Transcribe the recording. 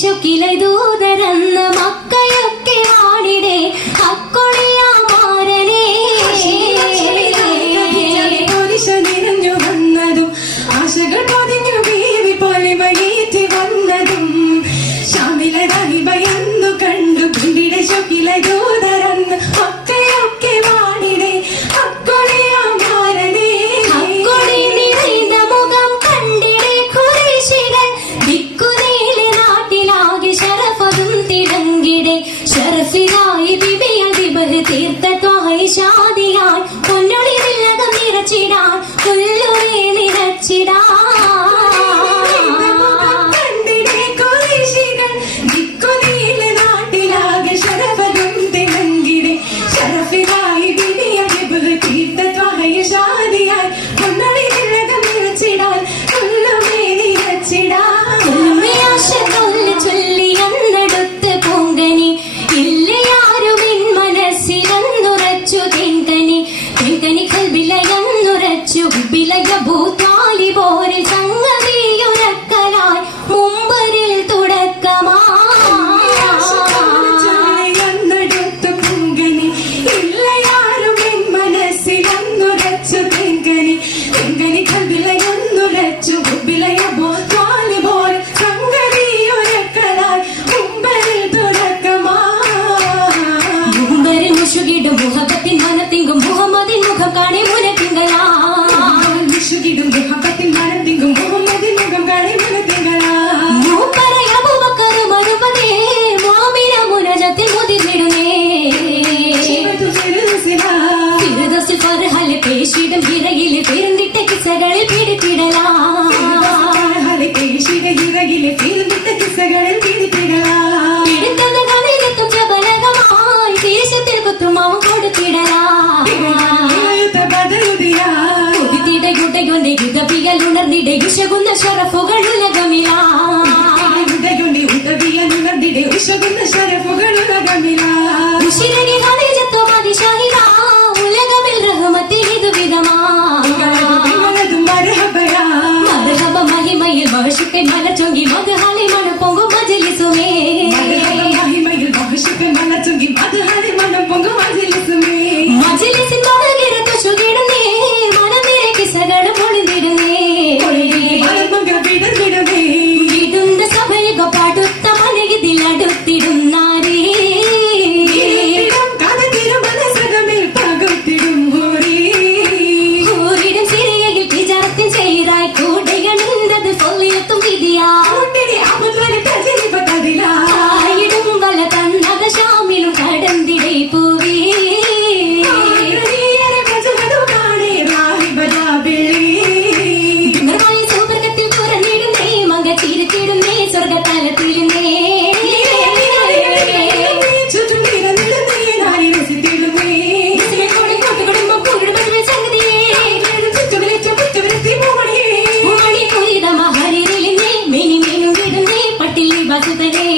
ശുക്കിലെ ദൂതരെന്ന മക്കയൊക്കെ വാണിടെ അക്കൊളിയാമാരനെ നിറഞ്ഞു വന്നതും ആശകൾ പതിഞ്ഞു ബീവി പോലെ മകേറ്റി വന്നതും ശാമിലെ ഭയന്നു കണ്ടു കുണ്ടിടെ ശുക്കിലെ ദൂതരെന്ന മക്കയൊക്കെ വാണിടെ അക്കൊളിയാമാരനെ അക്കൊളി നിറൈന്ന മുഖം കണ്ടിടെ ഖുറൈശികൾ ദിക്കുനീലെ നാട്ടിലാകെ ശരഫതും തിളങ്ങിടെ ശരഫിലായി ബിബിയതിബഹ് തീർത്തത്വായി ഷാദിയായി പൊന്നൊളി വില്ലകം നിറച്ചിടാൻ പുല്ലുവേ നിറച്ചിടാൻ മലച്ചൊങ്കി മധുഹാലി മണം പൊങ്കും മജലിസുമേ മജലിസിൻ തുടങ്ങിരത്തു ശുകിടുന്നേ മനം നിറെ കിസകളും പൊളിന്തിടുന്നേ ഇടുന്ന സഭയുക പാടുത്ത മനകിതിലടുത്തിടുന്നാരേ ൂരിടും സിറിയയിൽ വിചാരത്തിൻ ചെയ്തായി കൂടെയണിന്തത് സൊല്ലിയെത്തും വിധിയാ ആയിടും വല തന്നക ശാമിലും കടന്തിടേ പൂവേ സൂപർഗത്തിൽ കുറഞ്ഞിടുന്നേ മക തിരുത്തിടുന്നേ സ്വർഗതലത്തിരുന്നേ മണി പുരിത മഹരിലിനെ മെനി മെനു വിടുന്നേ പട്ടിലി ബസുതരേ